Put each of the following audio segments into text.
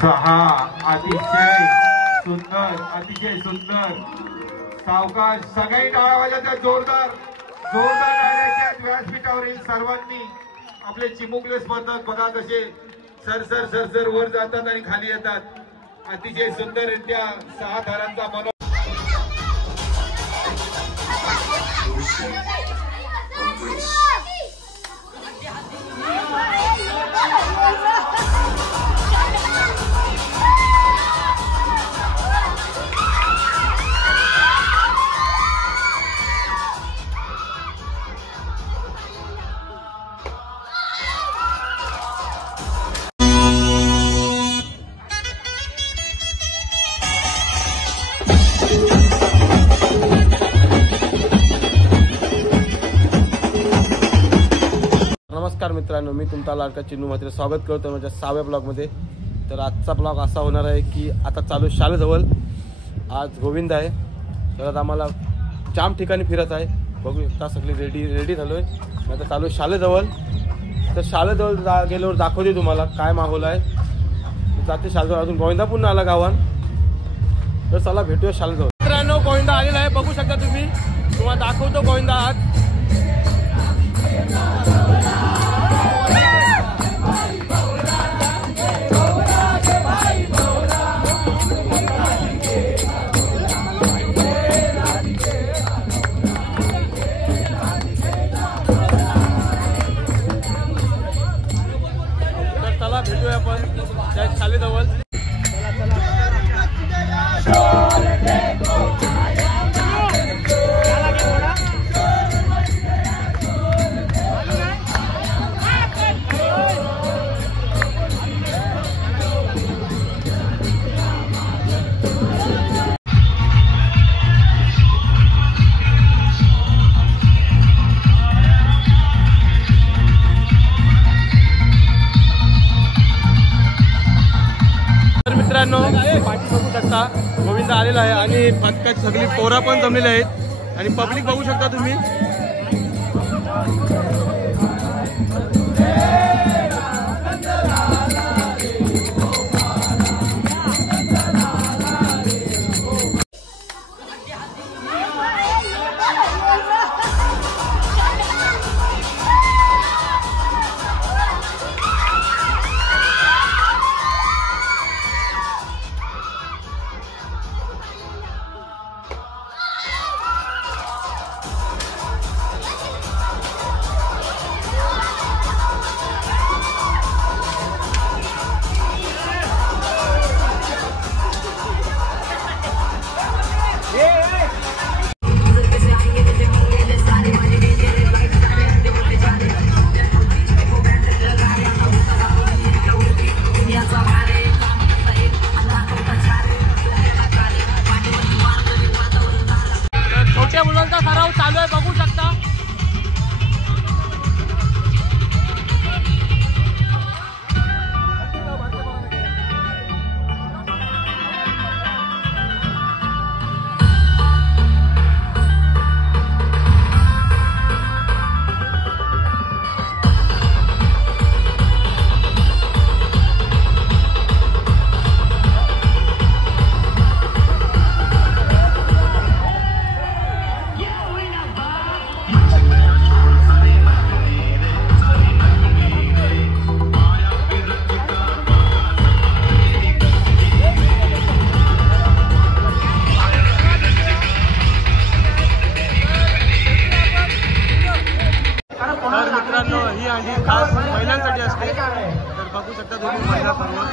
6 अतिशय सुंदर सावकाश सगळी टाळ्या वाजवत्या जोरदार टाळ्याच्या व्यासपीठावरील सर्वांनी आपले चिमुकले स्पर्धक बघा कसे सर वर जातात आणि खाली येतात अतिशय सुंदररित्या 6 धारांचा मनो नमस्कार मित्रांनो, मी तुमचा लाडका चिन्नू म्हात्रे स्वागत करतो माझ्या 6व्या ब्लॉगमध्ये। तर आजचा ब्लॉग असा होणार आहे की आता चालू शाळेजवळ आज गोविंद आहे, तर आम्हाला जाम ठिकाणी फिरत आहे। बघू शकता सगळी रेडी झालोय। आता चालू शाळेजवळ, तर शाळेजवळ गेल्यावर दाखवते तुम्हाला काय माहोल आहे। जाते शाळेजवळ, अजून गोविंदा पुन्हा आला गावात, तर चला भेटूया शाळेजवळ। मित्रांनो गोविंदा आलेला आहे, बघू शकता तुम्ही, तुम्हाला दाखवतो गोविंदा आज। चला भेटूया आपण त्या शाळेजवळ। मित्रांनो पाठी बघू शकता गोविंद आलेला आहे आणि पथकाची सगळी पोरा पण जमलेली आहेत आणि पब्लिक बघू शकता तुम्ही। छोट्या मुलांचा सराव चालू आहे, बघू शकता। तर मित्रांनो ही अंडी खास महिलांसाठी असते, तर बघू शकता तुम्ही महिला सर्व।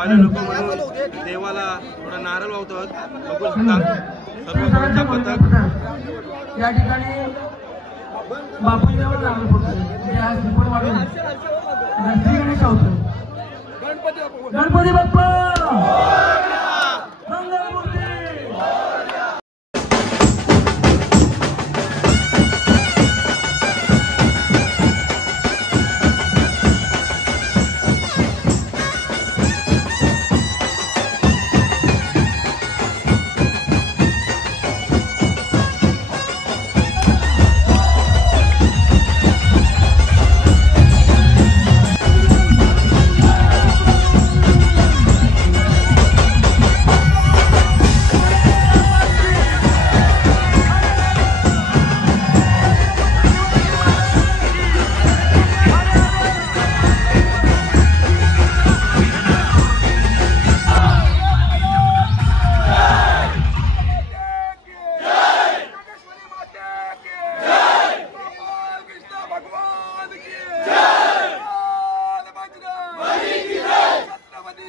व्हायला नको म्हणून देवाला थोडा नारळ वाहतो बघू शकता सर्व पथक या ठिकाणी बापूंच्यावर नारळ फोडतो आज दीपण वाढून गणपती होतो गणपती बाप्पा मंगलमूर्ती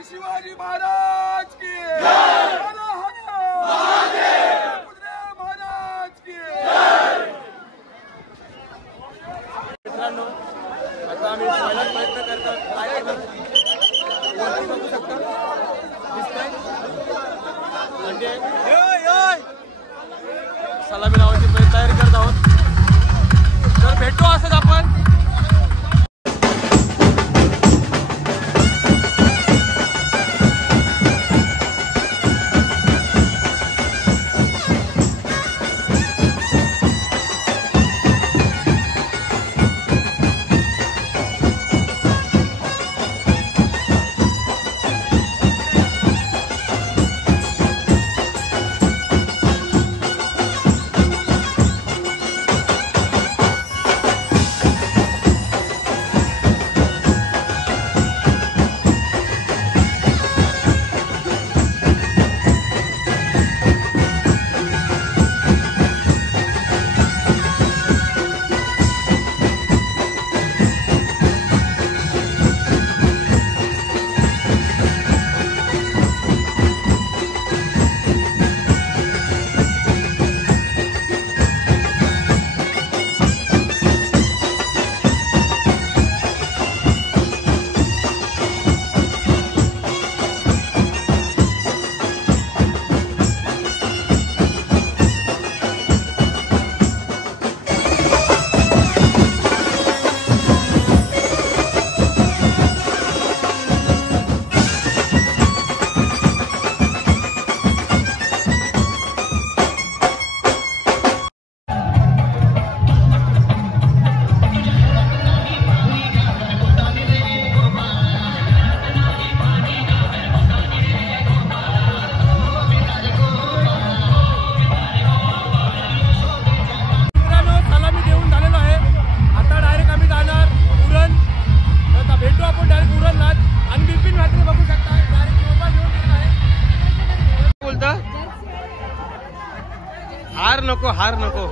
शिवाजी महाराज की हर महादेव महाराज की मित्रांनो आता आम्ही पहिला प्रयत्न करतो वरती बघू शकता दिसतंय म्हणजे सलामी लावायची तयारी करत आहोत तर भेटू असंच आपण हार नको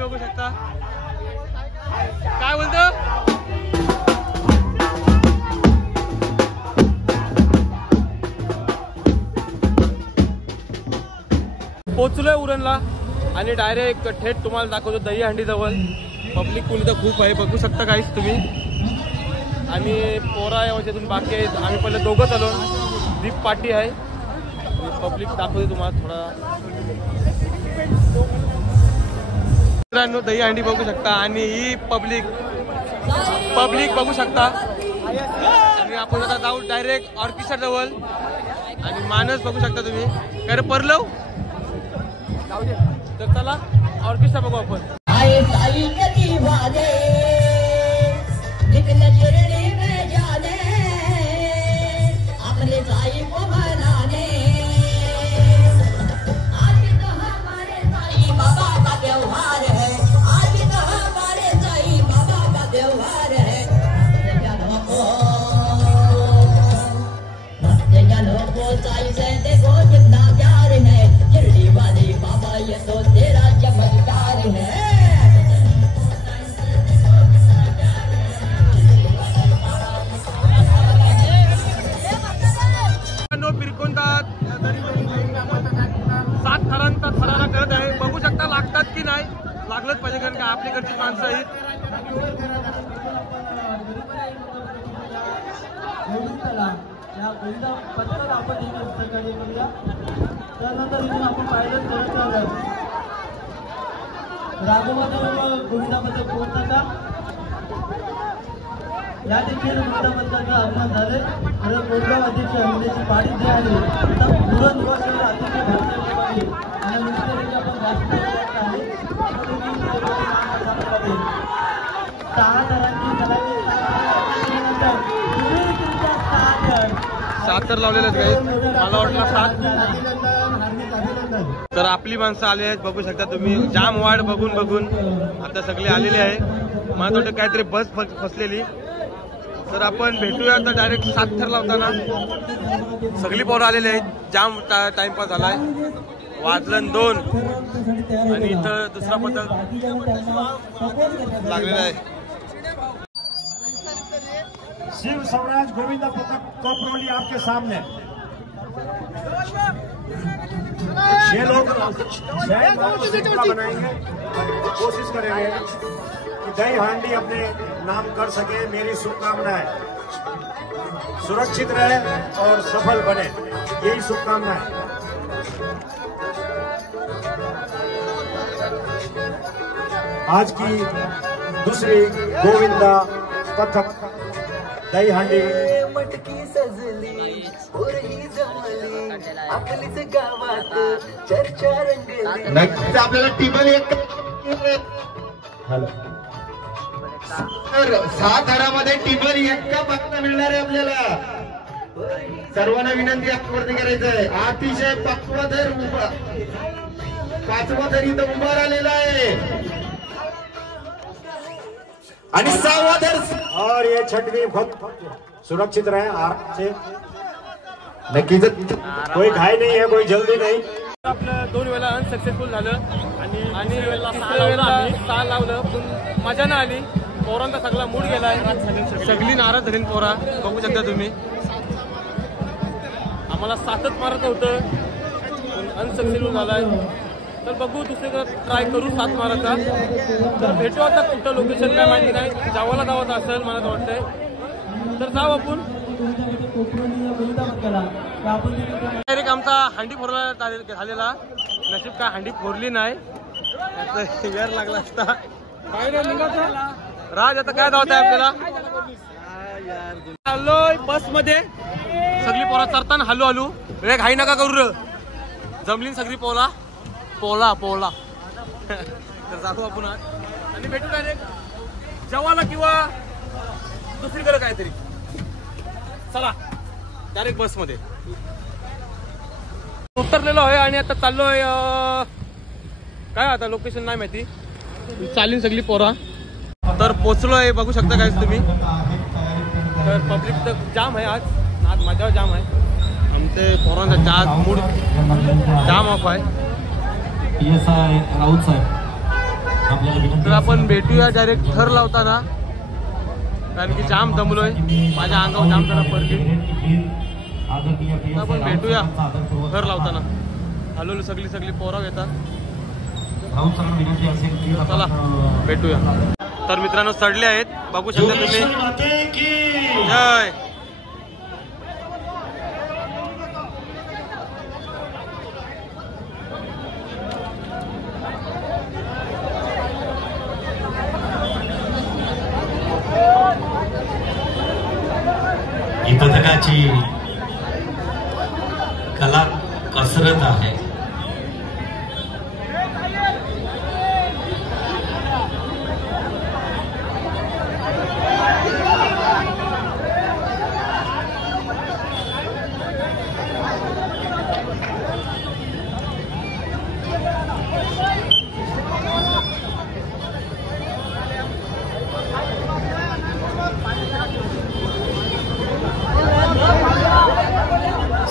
बघू शकता काय बोलतो पोचलोय उरणला आणि डायरेक्ट थेट तुम्हाला दाखवतो दहीहंडी जवळ पब्लिक कोणी तर खूप आहे बघू शकता काहीच तुम्ही आणि पोरा याच्यातून बाकी आहेत आम्ही पहिले दोघंच आलो दीप पाटी आहे पब्लिक दाखवते तुम्हाला थोडा मित्रांनो दहीहंडी बघू शकता आणि ही पब्लिक बघू शकता आणि आपण आता जाऊ डायरेक्ट ऑर्केस्ट्रा जवळ आणि मानस बघू शकता तुम्ही काय परलव तर चला ऑर्केस्ट्रा बघू आपण बाबा का त्योहार है आज साई से देखो कितना प्यार है, गिरडी वाली बाबा ये तो तेरा चमत्कार है। फिरकोंतात 7 थरांचा थराला करत आहे, बघू शकता लागतात की नाही, लागलंच पाहिजे कारण का आपल्याकडची माणसं आहेत. या गोविंदा पत्राला आपण सहकार्य करूया. त्यानंतर इथून आपण पाहिलं तर राघोबाजवळ गोविंदाबद्दल पोहोचता या देखील गोविंदाबद्दलचं आगमन झाले. तर गोविंदा अध्यक्ष हल्ल्याची पाडी जी आहे आता पुरण वर्षाला अतिशय भरलेली पाहिजे आणि मुख्यमंत्री आपण व्यासपीठ आहे. 6 थरांची सलामी 7 तर लावलेले आहेत, मला वाटलं 7. तर आपली माणसं आली आहेत, बघू शकता तुम्ही. जाम वाढ बघून बघून आता सगळे आलेले आहे. मला वाटतं काहीतरी बस फसलेली. तर आपण भेटूया तर डायरेक्ट 7 थर लावताना. सगळी पोरं आलेली आहेत, जाम टाइमपास झालाय. वाजलं 2 आणि इथं दुसरा पथक लागलेला आहे. शिव स्वराज गोविंदा पथक कोपरोली आपके सामने. ये लोग बनाएंगे, कोशिश करेंगे कि दही हांडी अपने नाम कर सके. मेरी शुभकामनाएं, सुरक्षित रहे और सफल बने, यही शुभकामनाएं. आज की दूसरी गोविंदा पथक दही हांडी मटकी सजली पोरही जमली आपलीच गावात चर्चा रंगली. नक्कीच आपल्याला टेबल एक 6 थरामध्ये टेबल एक का बघायला मिळणार आहे आपल्याला. सर्वांना विनंती आपल्यावरती करायचं आहे. अतिशय पाचवा थर उभा, 5वा थर इथं उभा राहिलेला आहे आणि 6वा थर. और ये छठवीं सुरक्षित रहे, आराम से. नक्कीच कोई घाई नहीं है, कोई जल्दी नहीं. आपलं 2 वेळा अनसक्सेसफुल झालं आणि 6 लावलं पण मजा नाही आली. पोरांचा सगळा मूड गेलाय, सगळी नाराज झाली पोरा. बघू शकता तुम्ही. आम्हाला 7च मारत होतं पण अनसक्सेसफुल झालाय. तर बघू दुसरीकडे ट्राय करू 7 मारायचा. तर भेटू आता कुठं लोकेशन काय माहिती नाही, जावाला जावं असेल मला वाटतंय. तर जाऊ आपण. डायरेक्ट आमचा हांडी फोरला झालेला. नशीब काय हांडी फोरली नाही, वेळ लागला असता. काय रे राज, आता काय धावत आहे आपल्याला. चाललोय बस मध्ये, सगळी पोरा चरताना हलू हलू. रे घाई नका करू र, जमलीन सगळी पोला पोला पोला. तर जाऊ आपण आज आणि भेटू डायरेक्ट जवाला किंवा दुसरीकडे काहीतरी. चला डायरेक्ट बस मध्ये उतरलेलो आहे आणि आता चाललोय. काय आता लोकेशन नाही माहिती, चालली सगळी पोरा. तर पोचलोय, बघू शकता काय तुम्ही. तर पब्लिक तर जाम आहे आज माझ्यावर जाम आहे. आमचे पोरांचा मूड जाम ऑफ आहे. राऊत साहेब तर आपण भेटूया डायरेक्ट थर लावताना, कारण की जाम दमलोय, माझ्या अंगावर जाम जरा पडली. आपण भेटूया थर लावताना. हलवलं सगळी पोरं येतात. चला भेटूया. तर मित्रांनो चढले आहेत, बघू शकता तुम्ही. जय ही पथकाची कला कसरत आहे.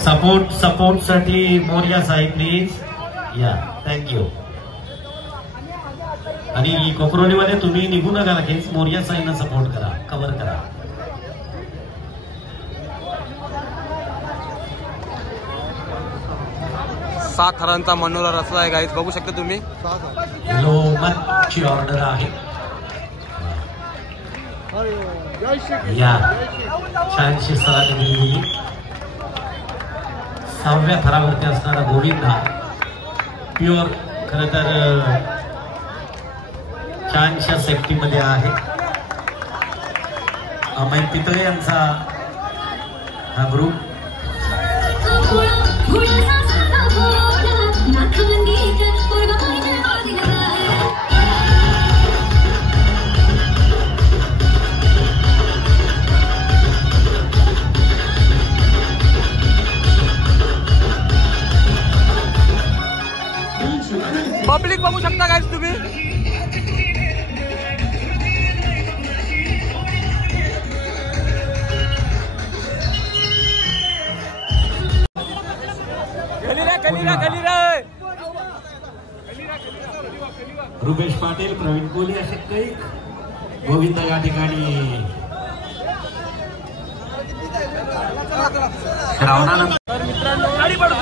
सपोर्ट साठी मोर्या साहेब प्लीज या. थँक्यू. आणि कोकरोलीवाले तुम्ही निघू नका लगेच. मोर्या साहेबांना सपोर्ट करा, कव्हर करा. सात थरांचा मनोरा रचला आहे गाईज, बघू शकता तुम्ही. लोमतची ऑर्डर आहे. या छानशी सलामी दिली. 6व्या थरावरती असणारा गोविंदा प्युअर खर तर छानशा सेफ्टी मध्ये आहे. अमय पितळे यांचा हा ग्रुप. पब्लिक बघू शकता काय तुम्ही. रुपेश पाटील, प्रवीण कोहली असे काही गोविंदा या ठिकाणी तर मित्रांनो गाडी पुढे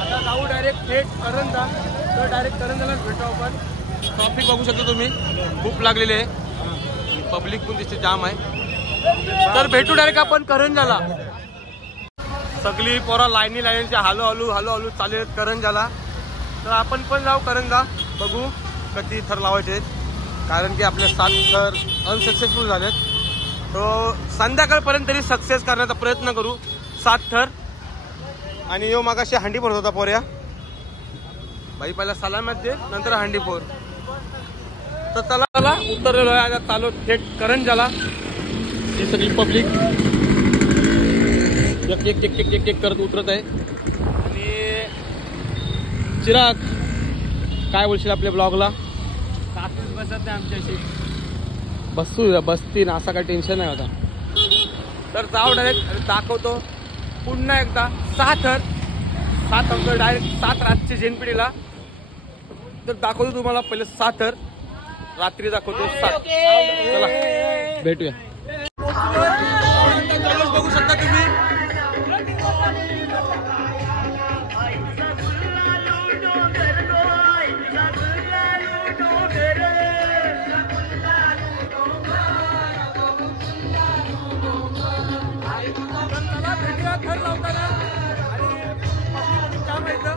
आता जाऊ डायरेक्ट थेट करंजा. तर डायरेक्ट करंजालाच भेटू आपण. ट्रॉफिक बघू शकता तुम्ही, खूप लागलेली आहे. पब्लिक पण दिसते जाम आहे. तर भेटू डायरेक्ट आपण करंजाला. सगळी पोरा लाईनचे हळू चालले करंजाला. तर आपण पण जाऊ करंजा, बघू किती थर लावायचे आहेत. कारण की आपले 7 थर अनसक्सेसफुल झालेत. तो संध्याकाळपर्यंत तरी सक्सेस करण्याचा प्रयत्न करू. 7 थर. आणि यो मागाशी हंडी फोडत होता पोऱ्या. भाई पहिला सलामत दे, नंतर हंडी फोड. तर चला उतरलेलो आहे आता, चालू थेट करंजाला. ही सगळी पब्लिक एक करत उतरत आहे. आणि चिराग काय बोलशील आपल्या ब्लॉगला? बसत नाही आमच्याशी. बसतील असा काही टेन्शन नाही होता. तर जाऊ डायरेक्ट दाखवतो पुन्हा एकदा 6 थर 7 अंक डायरेक्ट 7 रातचे जेनपीडीला. तर दाखवतो तुम्हाला पहिले 6 थर, रात्री दाखवतो 7. चला भेटूया. बघू शकता तुम्ही. थर लावताना आणि काम येतं.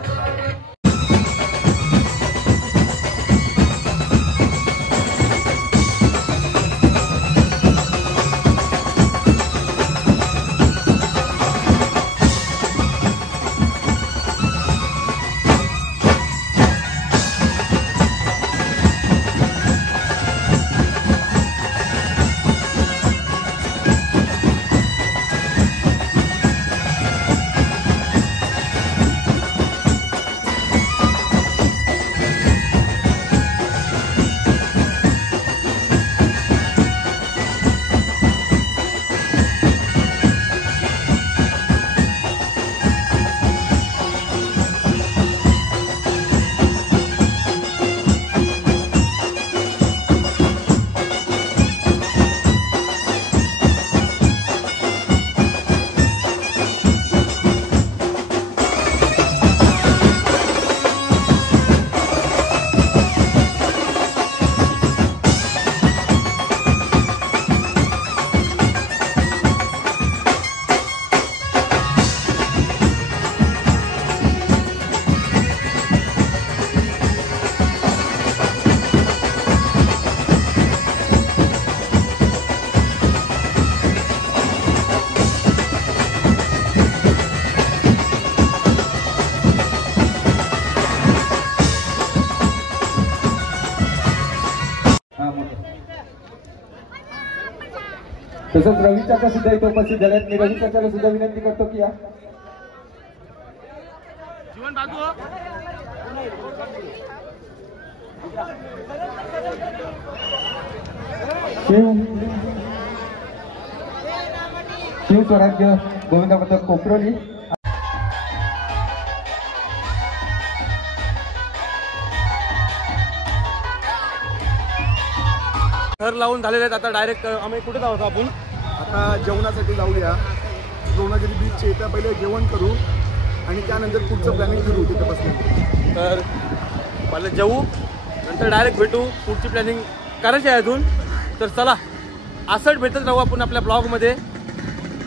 तसंच रवी चाचा सुद्धा इथे उपस्थित झालेत. मी रवी चाचाला सुद्धा विनंती करतो की या जीवन बाजू शिव स्वराज्य गोविंदा पथक कोपरोली थर लावून झालेले आहेत. आता डायरेक्ट आम्ही कुठे जाऊ आपण? आता जेवणासाठी जाऊया द्रोणागिरी बीचचे. इथं पहिले जेवण करू आणि त्यानंतर पुढचं प्लॅनिंग करू तिथेपासून. तर पहिले जेवू नंतर डायरेक्ट भेटू. पुढची प्लॅनिंग करायची आहे अजून. तर चला असंच भेटत राहू आपण आपल्या ब्लॉगमध्ये.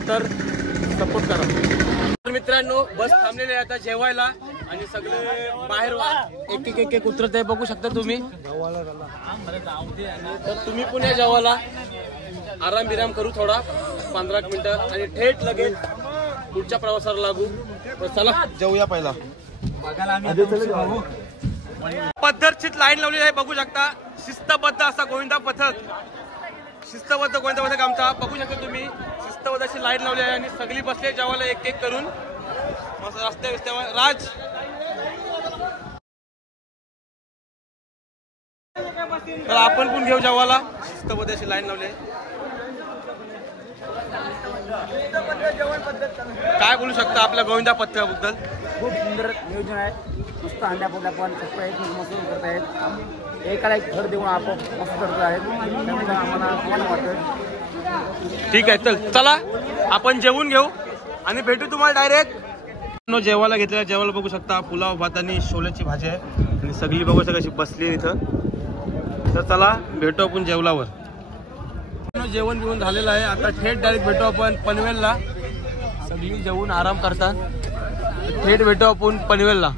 तर सपोर्ट करा. तर मित्रांनो बस थांबलेली आहे आता जेवायला आणि सगळे बाहेर एक एक उतरत आहे बघू शकता तुम्ही. तर तुम्ही पुण्या जेवायला आराम बिराम करू थोडा 15 मिनिटं आणि थेट लगेच पुढच्या प्रवासाला लागू. तर चला जेवूया पहिला. पद्धतशीर लाईन लावलेली आहे बघू शकता. शिस्तबद्ध असा गोविंदा पथक. शिस्तबद्ध गोविंदा पथक आमचा बघू शकता तुम्ही. शिस्तबद्ध अशी लाईन लावली आहे आणि सगळी बसले जेवायला एक एक करून मस्त रस्त्या बिस्त्यावर. राज तर आपण पण घेऊ जेवायला. शिस्तबद्ध अशी लाईन लावली आहे. काय बोलू शकता आपल्या गोविंदा पथकाबद्दल? खूप सुंदर नियोजन आहे. मस्त अंड्यापोट्या पण सगळं एक मस्त करत आहेत. एकाला एक घर देऊन आपण मस्त करत आहेत. त्यामुळे आम्हाला वाटतं. ठीक आहे चला आपण जेवून घेऊ आणि भेटू तुम्हाला डायरेक्ट. जेवायला घेतलेला जेवायला बघू शकता. पुलाव भात आणि छोल्याची भाजी आहे आणि सगळी बघू शकता कशी बसली इथं. तर चला भेटू आपण जेवल्यावर. जेवण बिवून झालेलं आहे. आता थेट डायरेक्ट भेटू आपण पनवेलला. सगळी जेवून आराम करतात. थेट भेटू आपण पनवेलला.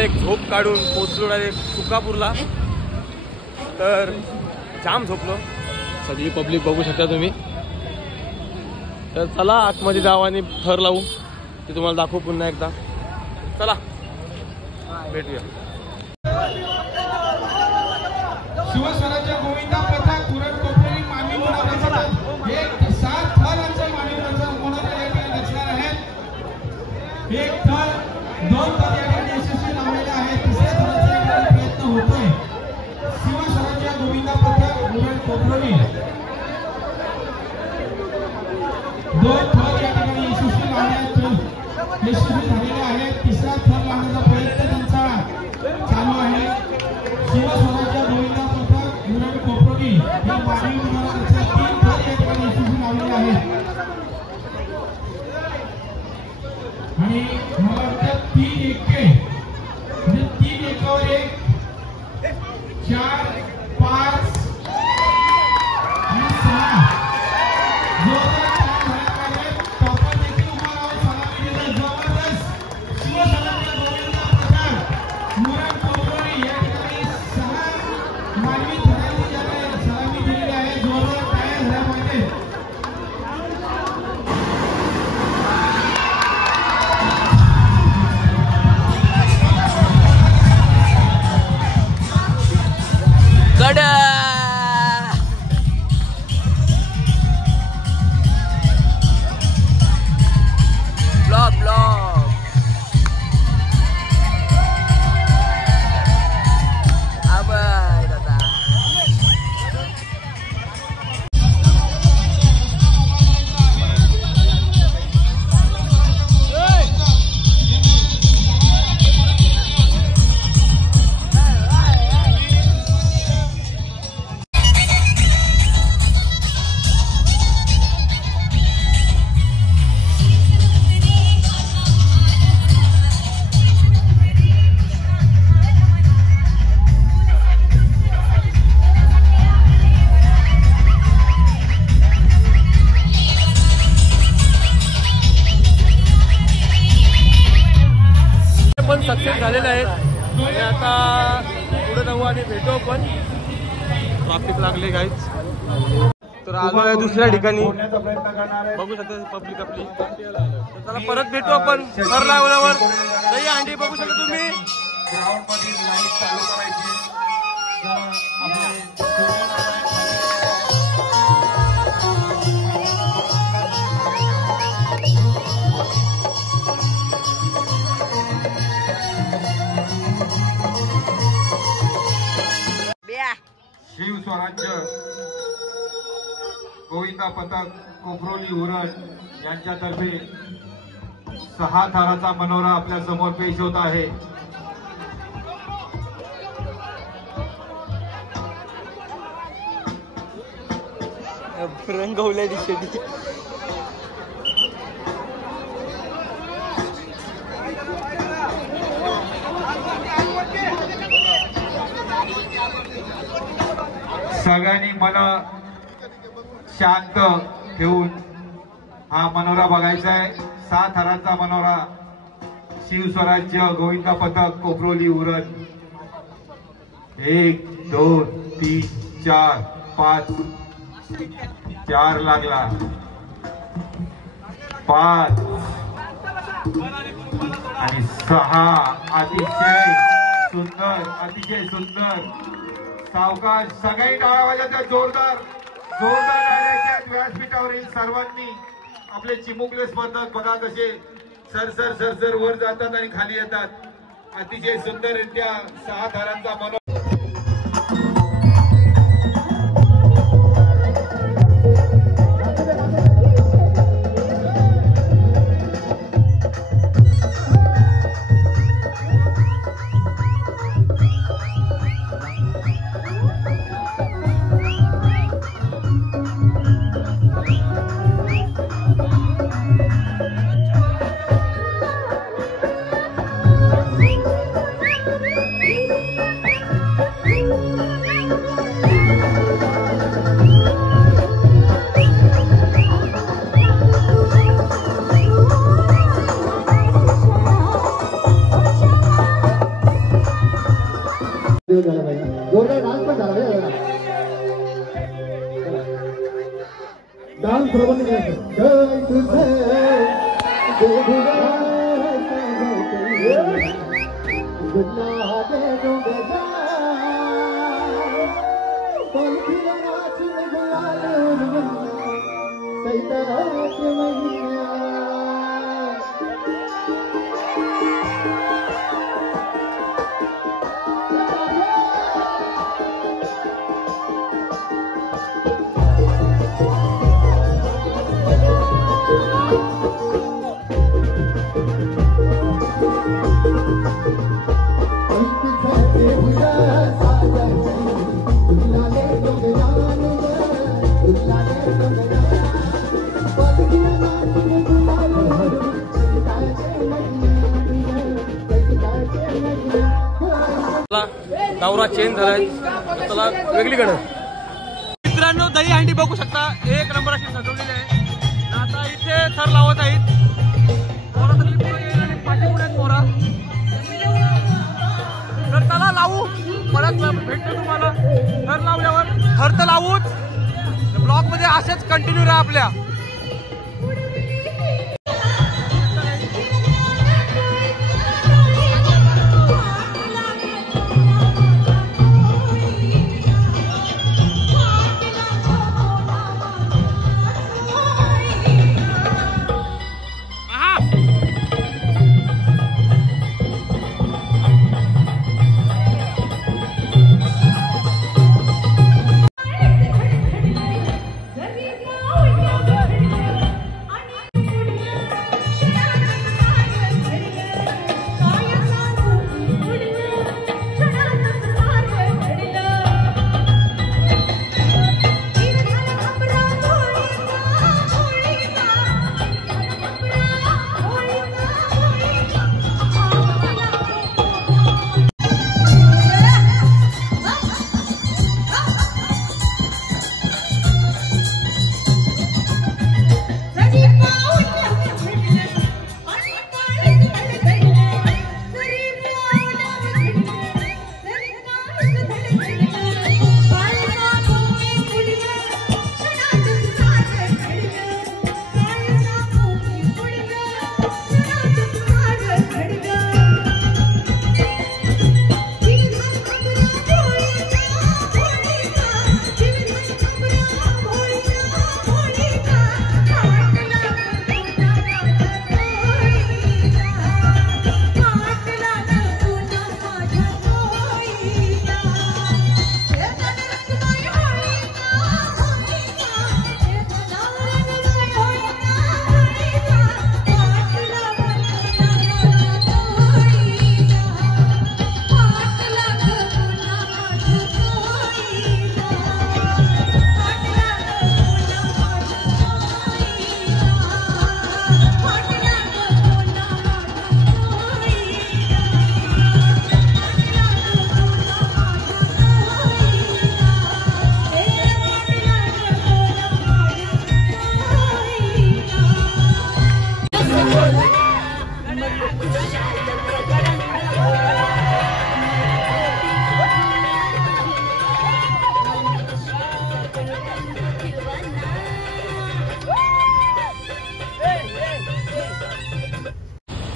एक झोप काढून पोचलो डायरेक्ट सुकापूरला. तर जाम झोपलो. सगळी पब्लिक बघू शकता तुम्ही. तर चला आतमध्ये जाऊ आणि थर लावू. ते तुम्हाला दाखवू पुन्हा एकदा. चला भेटूया. शिवस्वराज्य गोविंदा पथक उरण कोपरी मामी मुला हे 7 थर आमचे मामी मुलांना या ठिकाणी रचणार आहेत. एक थर 2 थर या ठिकाणी यशस्वी लावलेले आहेत. तिसऱ्या थराचा प्रयत्न होतोय. शिवस्वराज्य गोविंदा पथक उरण कोपरी 2 थर या ठिकाणी यशस्वी लावण्यात यशस्वी झालेले आहेत. तिसरा थर लावण्याचा प्रयत्न त्यांचा चालू आहे. शिवस्वराज्य गोविंदा पथक उरण कोपरी हे मानवी विभागाचे 3 थर या ठिकाणी यशस्वी लावलेले आहेत. आणि मला वाटतं 3 एके म्हणजे 3 एकावर 1 4 5 आणि 6 जोरदार टाळ्या झाल्या पाहिजेत. टॉपर देखील उभा राहून सलामी देत जबरदस्त. शिवस्वराज्य गोविंदा पथक उरण कोपरी या ठिकाणी 6 मानवी थरांनी सलामी दिलेली आहे. जोरदार टाळ्या झाल्या पाहिजेत. सक्सेस झालेले आहेत आणि आता पुढे जाऊ आणि भेटू आपण. ट्रॅफिक लागले गाईच. तर आलो आहे दुसऱ्या ठिकाणी बघू शकता पब्लिक आपली. तर चला परत भेटू आपण थर लावल्यावर. दही अंडी बघू शकता तुम्ही. ग्राउंड मध्ये लाईट चालू करायची. शिव स्वराज्य गोविंदा पथक कोपरोली उरण यांच्यातर्फे 6 थाराचा मनोरा आपल्या समोर पेश होत आहे. रंगवल्या दिशेने सगळ्यांनी मन शांत ठेवून हा मनोरा बघायचा आहे. 6 थरांचा मनोरा शिवस्वराज्य गोविंदा पथक कोपरोली उरण. 1 2 3 4 5 4 लागला 5 आणि 6. अतिशय सुंदर सावकाश. सगळी टाळ्या वाजवतात. जोरदार टाळ्याच्या व्यासपीठावरील सर्वांनी आपले चिमुकले स्पर्धक बघा कसे सर वर जातात आणि खाली येतात. अतिशय सुंदररित्या 6 थारांचा मनोरा. जोरदार डान्स पण झाला डान्स बरोबर दावरा चेंज झालाय त्याला वेगळीकडे. मित्रांनो दहीहंडी बघू शकता 1 नंबर अशी सजवलेली आहे. आता इथे थर लावत आहेत. पोरा तर त्याला लावू परत भेटतो तुम्हाला. थर लावल्यावर थर तर लावूच. ब्लॉग मध्ये असेच कंटिन्यू राहा आपल्या.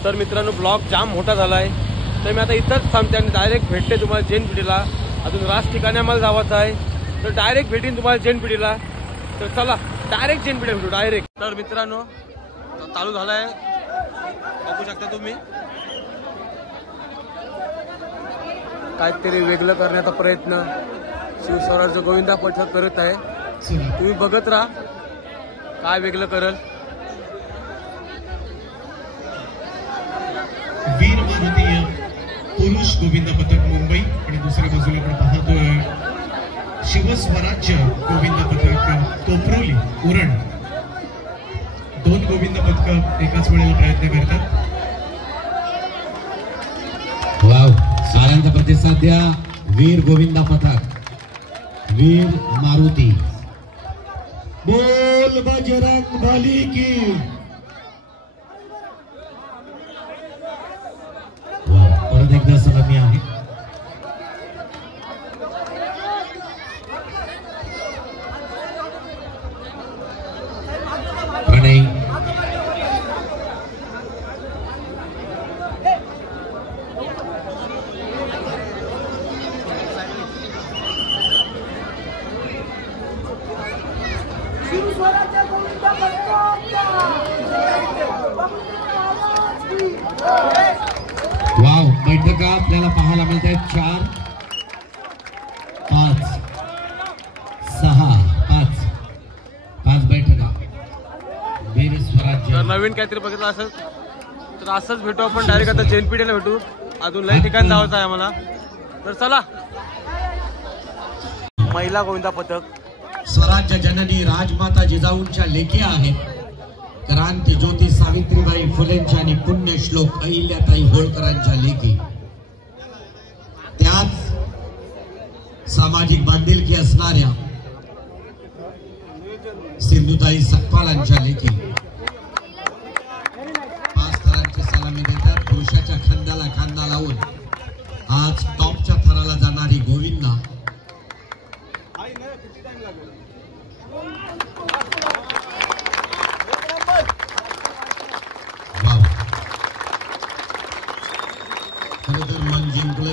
तर मित्रांनो ब्लॉग जाम मोठा झाला आहे, तर मी आता इथंच थांबते आणि डायरेक्ट भेटते तुम्हाला जैन पिढीला. अजून रास ठिकाणी आम्हाला जावायचं आहे, तर डायरेक्ट भेटीन तुम्हाला जैन पिढीला. तर चला डायरेक्ट जैन पिढीला भेटू डायरेक्ट. तर मित्रांनो चालू झालाय, बघू शकता तुम्ही. काहीतरी वेगळं करण्याचा प्रयत्न शिवस्वराज्य गोविंदा पथक करत आहे. तुम्ही बघत राहा काय वेगळं करल. वीर मारुतीय पुरुष गोविंद पथक मुंबई आणि दुसऱ्या बाजूला आपण पाहतोय शिवस्वराज्य गोविंद पथक कोपरोली उरण. दोन गोविंद पथक एकाच वेळेला प्रयत्न करतात. वाव, साऱ्यांचा प्रतिसाद द्या. वीर गोविंदा पथक, वीर मारुती. बोल बजरंग बली की. परत एकदा सलामी आहे. प्रणय वाव, बैठका आपल्याला पाहायला मिळत आहेत. 4 5 6 5 बैठका. वीर स्वराज्य. नवीन काहीतरी बघितलं असेल तर असंच भेटू आपण डायरेक्ट. आता जैन पिढीला भेटू. अजून लई ठिकाणी जायचं आहे आम्हाला, तर चला. महिला गोविंदा पथक. स्वराज्य जननी राजमाता जिजाऊंच्या लेखी आहेत. क्रांती ज्योती सावित्रीबाई फुलेंच्या आणि पुण्यश्लोक अहिल्याताई होळकरांच्या लेखी. त्याच सामाजिक बांधिलकी असणाऱ्या सिंधुताई सकपालांच्या लेखी. 5 थरांची सलामी देतात. पुरुषाच्या खांद्याला खांदा लावून आज टॉपच्या थराला जाणारी गोविंदा. मन जिंकलं.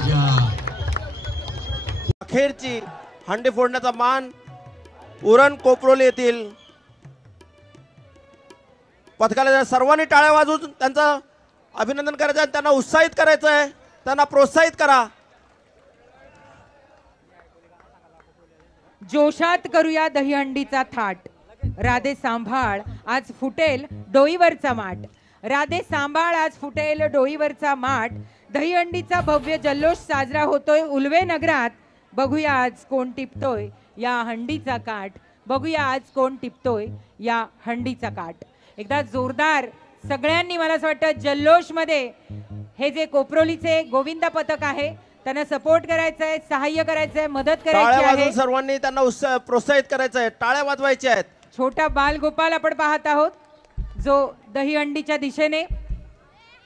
अखेरची हंडी फोडण्याचा मान उरण कोपरोली येथील पथकाला सर्वांनी टाळ्या वाजवून त्यांचं अभिनंदन करायचं आहे, त्यांना उत्साहित करायचं आहे, त्यांना प्रोत्साहित करा. जोशात करूया दहीहंडीचा थाट. राधे सांभाळ आज फुटेल डोईवरचा माठ. राधे सांभाळ आज फुटेल डोईवरचा माठ. दहीहंडीचा भव्य जल्लोष साजरा होतोय उल्वे नगरात. बघूया आज कोण टिपतोय या हंडीचा काठ. बघूया आज कोण टिपतोय या हंडीचा काठ. एकदा जोरदार सगळ्यांनी मला असं वाटतं जल्लोष मध्ये हे जे कोपरोलीचे गोविंदा पथक आहे त्यांना सपोर्ट करायचं आहे, सहाय्य करायचं आहे, मदत करायची आहे. सर्वांनी त्यांना प्रोत्साहित करायचं आहे, टाळ्या वाजवायच्या आहेत. छोटा बालगोपाल आपण पाहत आहोत जो दहीहंडीच्या दिशेने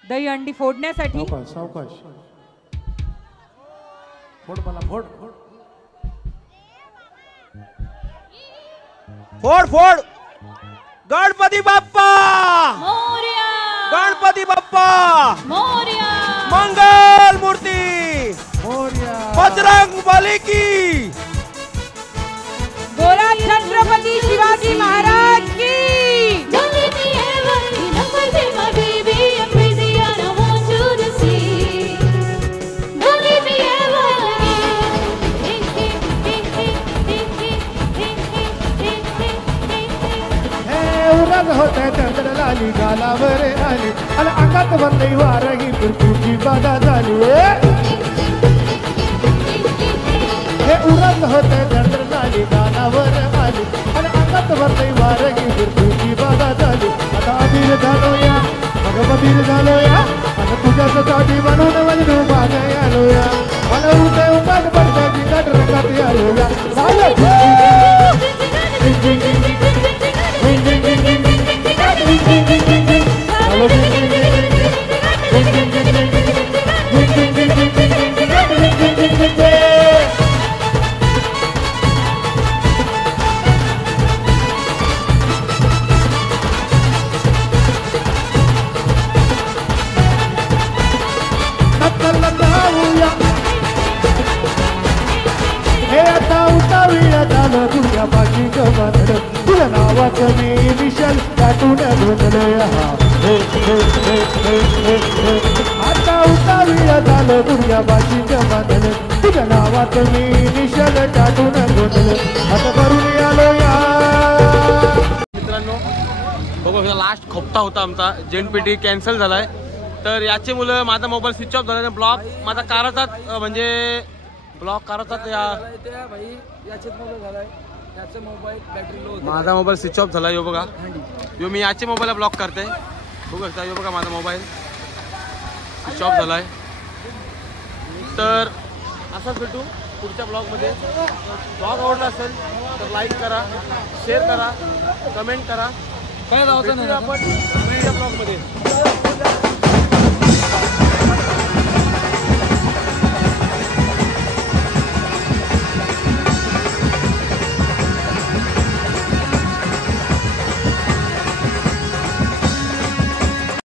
दहीहंडी फोडण्यासाठी. सावकाश फोड मला फोड फोड फोड. गणपती बाप्पा मोरया. गणपती बाप्पा मोरया. मंगल मूर्ती मोरया. बजरंग बली की. बोला छत्रपती शिवाजी महाराज की. होते चंद्र लाली गालावर आली आणि अंगात बंदी वारगी तुझी बाधा झाली. हे उरत होते चंद्र लाली गालावर आली आणि अंगात बंदी वारगी तुझी बाधा झाली. आता अबीर झालोया मग बबीर झालोया आणि तुझ्यासाठी बनवून वजनू मागे आलोया. मला उठे उपाट पडताची गाठ रंगात आलोया. Hello, चाटून गोंधळ आता उतारूया झालं दुर्या बाशीच्या बांधलं तुझ्या नावात मी निशाल चाटून गोंधळ आता भरून आलो या मित्रांनो बघू लास्ट खोपटा होता आमचा जेनपीटी कॅन्सल झालाय तर याची मुलं माझा मोबाईल स्विच ऑफ झाला ब्लॉक माझा कारतात म्हणजे ब्लॉक करतात माझा मोबाईल स्विच ऑफ झाला यो बघा यो मी याचे मोबाईल ब्लॉक करते बघू शकता यो बघा माझा मोबाईल स्विच ऑफ झालाय तर असंच भेटू पुढच्या ब्लॉगमध्ये ब्लॉग आवडला असेल तर लाईक करा शेअर करा कमेंट करा काय लावतो आपण पुढच्या ब्लॉगमध्ये